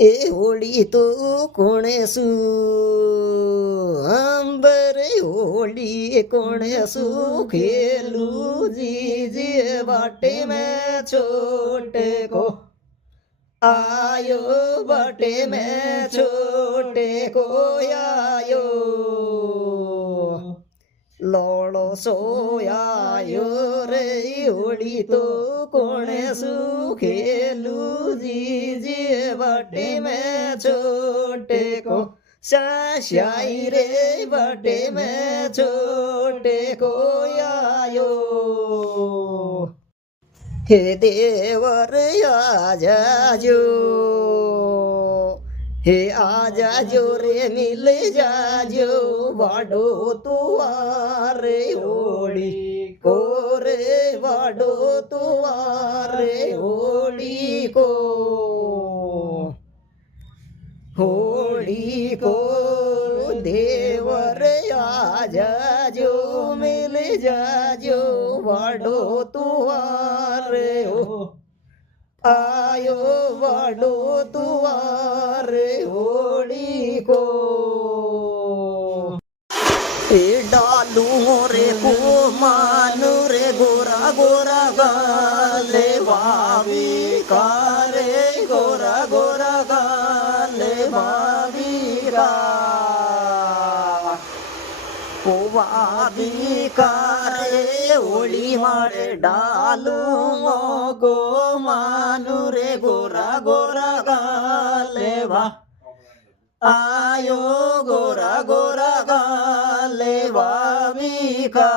ए होली तो कोणेसु अंबरे होली कोणेसु खेलू जी बाटे में छोटे को आयो बाटे में छोटे को आयो लोड़ो सोयायो रे होली तो कोणेसु खेलू जी बाटे में छोटे को शाई रे बाटे में छोटे को आयो हे देवर आजाजो हे आजाजो रे मिल जाजो वाडो तुआरे होली को रे वाडो तुआरे होली को देवर आजाजो मिल जाजो वाडो तुआरे हो आयो वाडो तुआरे होली को डालू रे को मानू रे गोरा गोरा गाले वावी कारे गोरा गोरा गाले वावीरा वावी कारे होली मारे डालू गो मानू रे गोरा गोरा गाले वा आयो गोरा गोरा गाले वावी का